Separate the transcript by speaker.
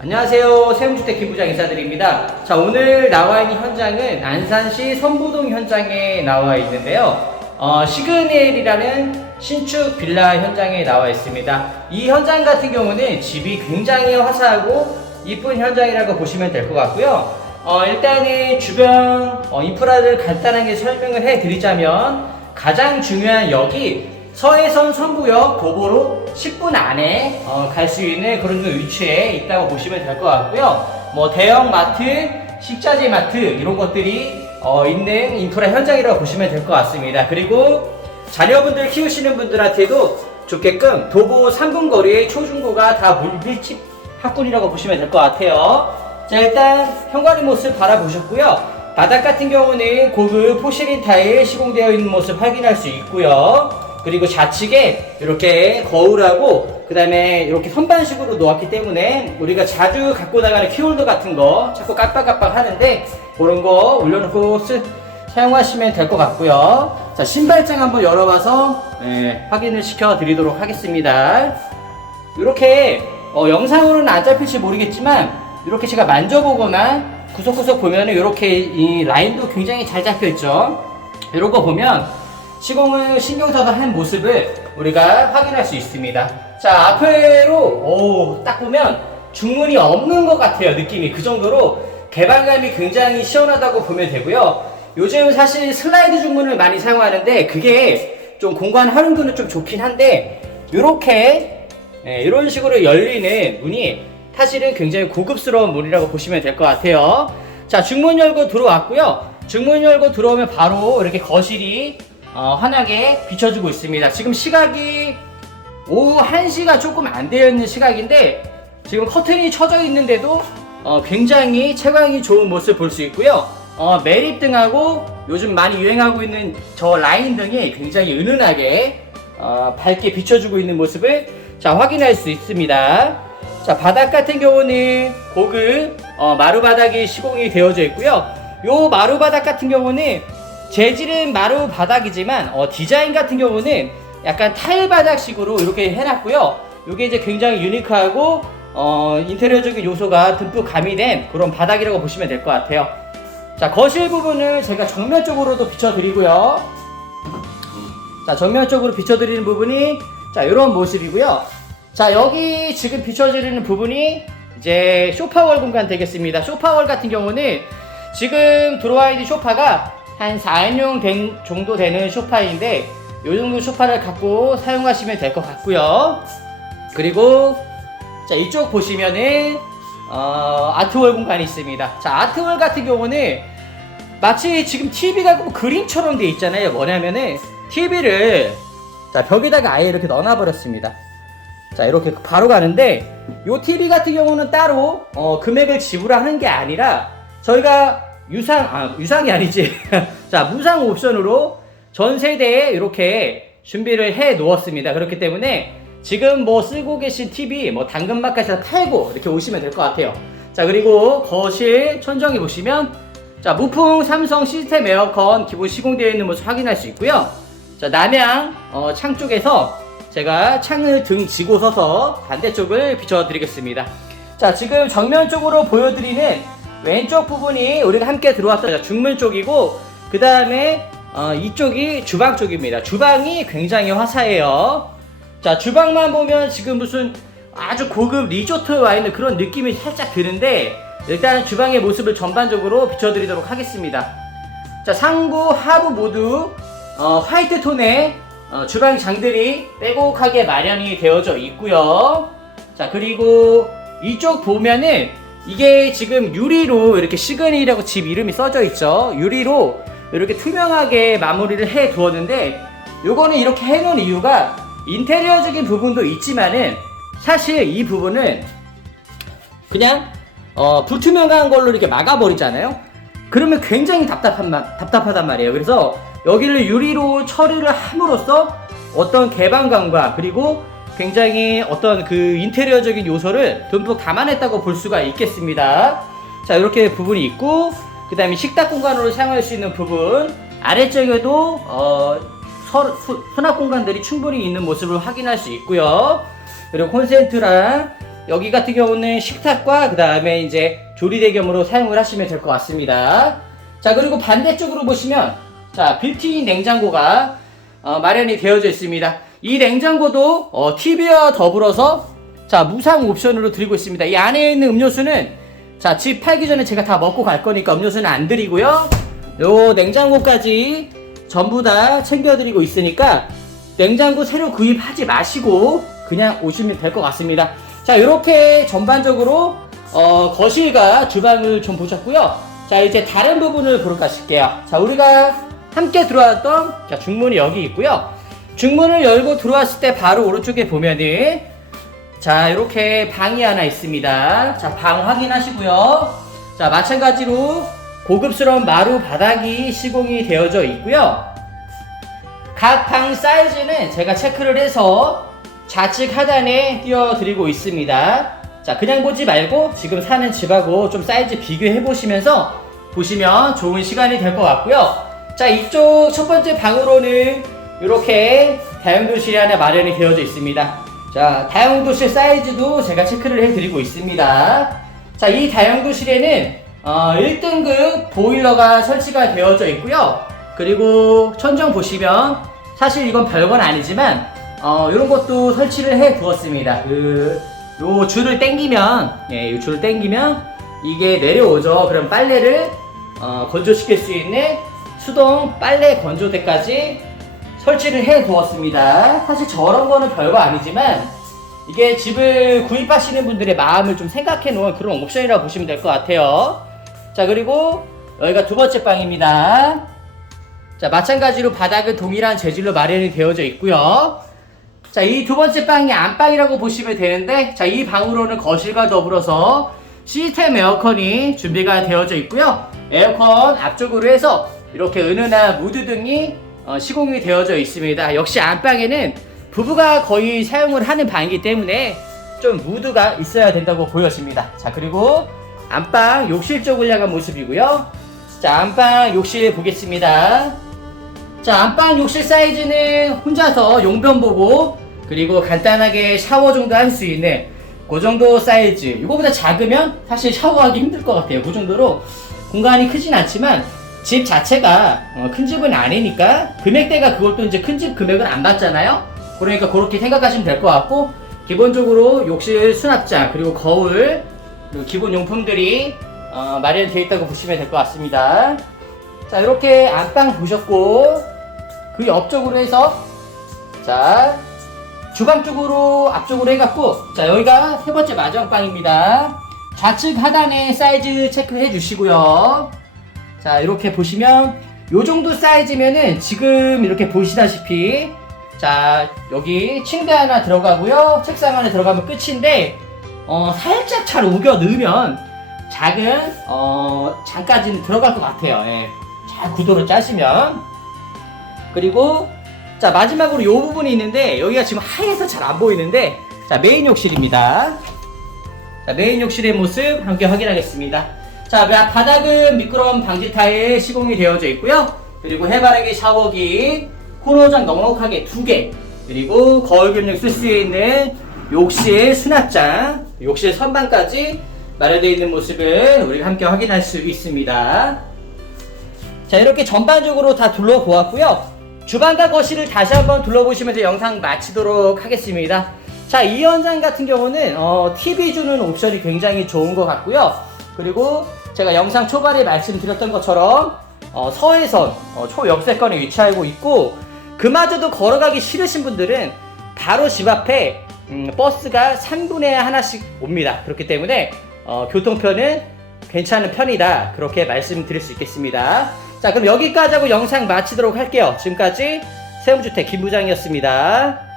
Speaker 1: 안녕하세요. 세움주택 기부장 인사드립니다. 자, 오늘 나와 있는 현장은 안산시 선부동 현장에 나와 있는데요. 어, 시그넬이라는 신축 빌라 현장에 나와 있습니다. 이 현장 같은 경우는 집이 굉장히 화사하고 이쁜 현장이라고 보시면 될 것 같고요. 어, 일단은 주변 어, 인프라를 간단하게 설명을 해 드리자면 가장 중요한 역이 서해선 선부역 도보로 10분 안에 어, 갈 수 있는 그런 위치에 있다고 보시면 될 것 같고요. 뭐 대형 마트, 식자재 마트 이런 것들이 어, 있는 인프라 현장이라고 보시면 될 것 같습니다. 그리고 자녀분들 키우시는 분들한테도 좋게끔 도보 3분 거리의 초중고가 다 물밀집 학군이라고 보시면 될 것 같아요. 자 일단 현관의 모습 바라보셨고요. 바닥 같은 경우는 고급 포시린 타일 시공되어 있는 모습 확인할 수 있고요. 그리고 좌측에 이렇게 거울하고 그 다음에 이렇게 선반식으로 놓았기 때문에 우리가 자주 갖고 나가는 키홀더 같은 거 자꾸 깜빡깜빡 하는데 그런 거 올려놓고 쓰, 사용하시면 될 것 같고요. 자 신발장 한번 열어봐서 네, 확인을 시켜 드리도록 하겠습니다. 이렇게 어, 영상으로는 안 잡힐지 모르겠지만 이렇게 제가 만져보거나 구석구석 보면은 이렇게 이 라인도 굉장히 잘 잡혀 있죠. 이런 거 보면 시공을 신경 써서 한 모습을 우리가 확인할 수 있습니다. 자 앞으로 오, 딱 보면 중문이 없는 것 같아요 느낌이 그 정도로 개방감이 굉장히 시원하다고 보면 되고요. 요즘 사실 슬라이드 중문을 많이 사용하는데 그게 좀 공간 활용도는 좀 좋긴 한데 이렇게 예, 이런 식으로 열리는 문이 사실은 굉장히 고급스러운 문이라고 보시면 될 것 같아요. 자, 중문 열고 들어왔고요. 중문 열고 들어오면 바로 이렇게 거실이 어, 환하게 비춰주고 있습니다. 지금 시각이 오후 1시가 조금 안 되어 있는 시각인데 지금 커튼이 쳐져 있는데도 어, 굉장히 채광이 좋은 모습 볼 수 있고요. 어, 매립등하고 요즘 많이 유행하고 있는 저 라인 등이 굉장히 은은하게 어, 밝게 비춰주고 있는 모습을 자 확인할 수 있습니다. 자 바닥 같은 경우는 고급 어, 마루 바닥이 시공이 되어져 있고요. 요 마루 바닥 같은 경우는 재질은 마루 바닥이지만 어, 디자인 같은 경우는 약간 타일 바닥식으로 이렇게 해놨고요. 이게 이제 굉장히 유니크하고 어, 인테리어적인 요소가 듬뿍 가미된 그런 바닥이라고 보시면 될 것 같아요. 자 거실 부분을 제가 정면 쪽으로도 비춰드리고요. 자 정면 쪽으로 비춰드리는 부분이 자 이런 모습이고요. 자 여기 지금 비춰드리는 부분이 이제 쇼파월 공간 되겠습니다. 쇼파월 같은 경우는 지금 들어와 있는 쇼파가 한 4인용 된 정도 되는 쇼파인데 이 정도 쇼파를 갖고 사용하시면 될 것 같고요. 그리고 자 이쪽 보시면은 어, 아트월 공간이 있습니다. 자 아트월 같은 경우는 마치 지금 TV가 뭐 그림처럼 돼 있잖아요. 뭐냐면은 TV를 자 벽에다가 아예 이렇게 넣어놔버렸습니다. 자 이렇게 바로 가는데 요 TV 같은 경우는 따로 어, 금액을 지불하는 게 아니라 저희가 유상 아 유상이 아니지 자 무상 옵션으로 전 세대에 이렇게 준비를 해 놓았습니다. 그렇기 때문에 지금 뭐 쓰고 계신 TV 뭐 당근마켓에서 팔고 이렇게 오시면 될 것 같아요. 자 그리고 거실 천정에 보시면 자 무풍 삼성 시스템 에어컨 기본 시공되어 있는 모습 확인할 수 있고요. 자 남향 어, 창 쪽에서 제가 창을 등 지고 서서 반대쪽을 비춰드리겠습니다. 자 지금 정면 쪽으로 보여드리는 왼쪽 부분이 우리가 함께 들어왔던 중문 쪽이고 그 다음에 어, 이쪽이 주방 쪽입니다. 주방이 굉장히 화사해요. 자 주방만 보면 지금 무슨 아주 고급 리조트 와 있는 그런 느낌이 살짝 드는데 일단 주방의 모습을 전반적으로 비춰드리도록 하겠습니다. 자 상부 하부 모두 어, 화이트 톤의 어, 주방 장들이 빼곡하게 마련이 되어져 있고요. 자 그리고 이쪽 보면은 이게 지금 유리로 이렇게 시그니라고 집 이름이 써져 있죠. 유리로 이렇게 투명하게 마무리를 해 두었는데 요거는 이렇게 해 놓은 이유가 인테리어적인 부분도 있지만은 사실 이 부분은 그냥 어, 불투명한 걸로 이렇게 막아버리잖아요. 그러면 굉장히 답답한 마, 답답하단 말이에요. 그래서 여기를 유리로 처리를 함으로써 어떤 개방감과 그리고 굉장히 어떤 그 인테리어적인 요소를 듬뿍 담아냈다고 볼 수가 있겠습니다. 자, 이렇게 부분이 있고, 그 다음에 식탁 공간으로 사용할 수 있는 부분, 아래쪽에도, 어, 서, 수, 수납 공간들이 충분히 있는 모습을 확인할 수 있고요. 그리고 콘센트랑 여기 같은 경우는 식탁과 그 다음에 이제 조리대 겸으로 사용을 하시면 될 것 같습니다. 자, 그리고 반대쪽으로 보시면 자, 빌트인 냉장고가 어, 마련이 되어져 있습니다. 이 냉장고도 어, TV와 더불어서 자, 무상 옵션으로 드리고 있습니다. 이 안에 있는 음료수는 자, 집 팔기 전에 제가 다 먹고 갈 거니까 음료수는 안 드리고요. 요 냉장고까지 전부 다 챙겨드리고 있으니까 냉장고 새로 구입하지 마시고 그냥 오시면 될 것 같습니다. 자, 이렇게 전반적으로 어, 거실과 주방을 좀 보셨고요. 자, 이제 다른 부분을 보러 가실게요. 자, 우리가 함께 들어왔던 자, 중문이 여기 있고요. 중문을 열고 들어왔을 때 바로 오른쪽에 보면은 자, 이렇게 방이 하나 있습니다. 자, 방 확인하시고요. 자, 마찬가지로 고급스러운 마루 바닥이 시공이 되어져 있고요. 각 방 사이즈는 제가 체크를 해서 좌측 하단에 띄워드리고 있습니다. 자, 그냥 보지 말고 지금 사는 집하고 좀 사이즈 비교해 보시면서 보시면 좋은 시간이 될 것 같고요. 자, 이쪽 첫 번째 방으로는 이렇게 다용도실이 하나 마련이 되어져 있습니다. 자, 다용도실 사이즈도 제가 체크를 해드리고 있습니다. 자, 이 다용도실에는 어, 1등급 보일러가 설치가 되어져 있고요. 그리고 천정 보시면 사실 이건 별건 아니지만 어, 이런 것도 설치를 해 두었습니다. 그, 요 줄을 당기면, 예, 요 줄을 당기면 이게 내려오죠. 그럼 빨래를 어, 건조시킬 수 있는 수동 빨래 건조대까지 설치를 해 두었습니다. 사실 저런 거는 별거 아니지만 이게 집을 구입하시는 분들의 마음을 좀 생각해 놓은 그런 옵션이라고 보시면 될 것 같아요. 자, 그리고 여기가 두 번째 방입니다. 자, 마찬가지로 바닥은 동일한 재질로 마련이 되어져 있고요. 자, 이 두 번째 방이 안방이라고 보시면 되는데, 자, 이 방으로는 거실과 더불어서 시스템 에어컨이 준비가 되어져 있고요. 에어컨 앞쪽으로 해서 이렇게 은은한 무드 등이 어, 시공이 되어져 있습니다. 역시 안방에는 부부가 거의 사용을 하는 방이기 때문에 좀 무드가 있어야 된다고 보여집니다. 자, 그리고 안방 욕실 쪽을 향한 모습이고요. 자, 안방 욕실 보겠습니다. 자, 안방 욕실 사이즈는 혼자서 용변 보고 그리고 간단하게 샤워 정도 할 수 있는 그 정도 사이즈. 이거보다 작으면 사실 샤워하기 힘들 것 같아요. 그 정도로 공간이 크진 않지만 집 자체가 어, 큰 집은 아니니까 금액대가 그것도 이제 큰 집 금액은 안 받잖아요. 그러니까 그렇게 생각하시면 될 것 같고 기본적으로 욕실 수납장 그리고 거울 그리고 기본 용품들이 어, 마련되어 있다고 보시면 될 것 같습니다. 자 이렇게 안방 보셨고 그 옆쪽으로 해서 자 주방 쪽으로 앞쪽으로 해갖고 자 여기가 세 번째 마지막 방입니다. 좌측 하단에 사이즈 체크해 주시고요. 자 이렇게 보시면 요 정도 사이즈면은 지금 이렇게 보시다시피 자 여기 침대 하나 들어가고요. 책상 하나 들어가면 끝인데 어 살짝 잘 우겨 넣으면 작은 어 장까지는 들어갈 것 같아요. 예. 잘 구도를 짜시면. 그리고 자 마지막으로 요 부분이 있는데 여기가 지금 하얘서 잘 안 보이는데 자 메인 욕실입니다. 자 메인 욕실의 모습 함께 확인하겠습니다 자 바- 바닥은 미끄럼 방지 타일 시공이 되어져 있고요. 그리고 해바라기 샤워기 코너장 넉넉하게 두 개. 그리고 거울 겸용 쓸수 있는 욕실 수납장. 욕실 선반까지 마련되어 있는 모습을 우리가 함께 확인할 수 있습니다. 자 이렇게 전반적으로 다 둘러보았고요. 주방과 거실을 다시 한번 둘러보시면서 영상 마치도록 하겠습니다. 자 이 현장 같은 경우는 어, TV 주는 옵션이 굉장히 좋은 것 같고요. 그리고 제가 영상 초반에 말씀드렸던 것처럼 어, 서해선 어, 초역세권에 위치하고 있고 그마저도 걸어가기 싫으신 분들은 바로 집 앞에 음, 버스가 3분에 하나씩 옵니다. 그렇기 때문에 어, 교통편은 괜찮은 편이다. 그렇게 말씀드릴 수 있겠습니다. 자 그럼 여기까지 하고 영상 마치도록 할게요. 지금까지 세움주택 김부장이었습니다